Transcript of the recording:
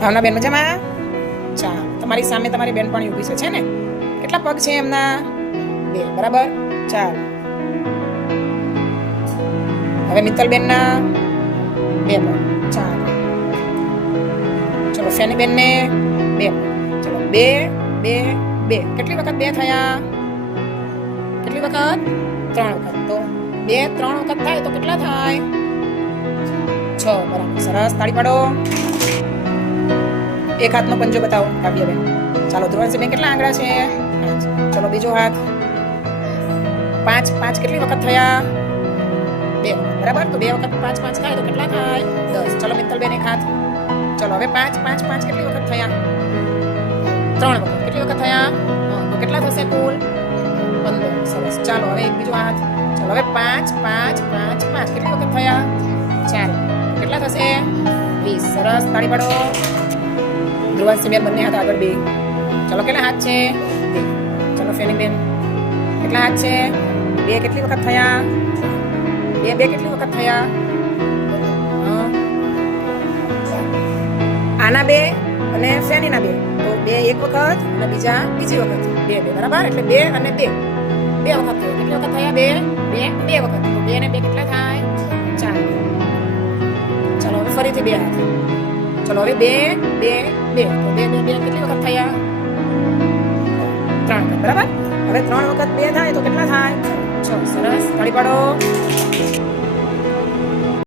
ભાવના બેન મજામાં? ચાલ, તમારી સામે તમારી બેનપણી ઊભી છે ને? કેટલા પગ છે એમના? 2, બરાબર. ચાલ, હવે મિત્તલબેનના 2 પગ. ચાલ, ચલો ફેનીબેનને 2 પગ. ચલો 2, 2, 2. કેટલી વખત 2 થયા? કેટલી વખત? 3 વખત. તો 2 3 વખત થાય તો કેટલા થાય? 6. બરાબર, સરસ, તાળી પાડો. એક હાથનો પંજો બતાવો કાવ્યબેન. ચાલો ધ્રુવંશીબેન, કેટલા આંગળા છે? 5. ચલો બીજો હાથ. 5 5 કેટલી વખત થયા? 2. બરાબર, તો 2 વખત 5 5 થાય તો કેટલા થાય? 10. ચલો મિત્તલબેન, એક હાથ. ચલો હવે 5 5 5 કેટલી વખત થયા? 3 વખત. કેટલી વખત થયા? તો કેટલા થશે કુલ? 15. સરસ. ચાલો હવે એક બીજો હાથ. ચલો હવે 5 5 5 5 કેટલી વખત થયા? 4. કેટલા થશે? 20. સરસ, તાળી પાડો. ધ્રુવંશીબેન, બંને હાથ આગળ 2. ચલો કેટલા હાથ છે? 2. ચલો ફેનીબેન, કેટલા હાથ છે? 2. કેટલી વખત થયા? 2 2 કેટલી વખત થયા? આના 2 અને ફેનીના 2. તો 2 એક વખત અને બીજા બીજી વખત. 2 2 બરાબર, એટલે 2 અને 2 વખત થયા. કેટલી વખત થયા? 2 2 વખત. તો 2 ને 2 કેટલા થાય? 4. ચલો હવે ફરીથી 2 હાથ. ચલો હવે 2 2 2. તો 2 2 2 કેટલી વખત થયા? 3 વખત. બરાબર, હવે 3 વખત 2 થાય તો કેટલા થાય? 6. સરસ, તાળી પાડો.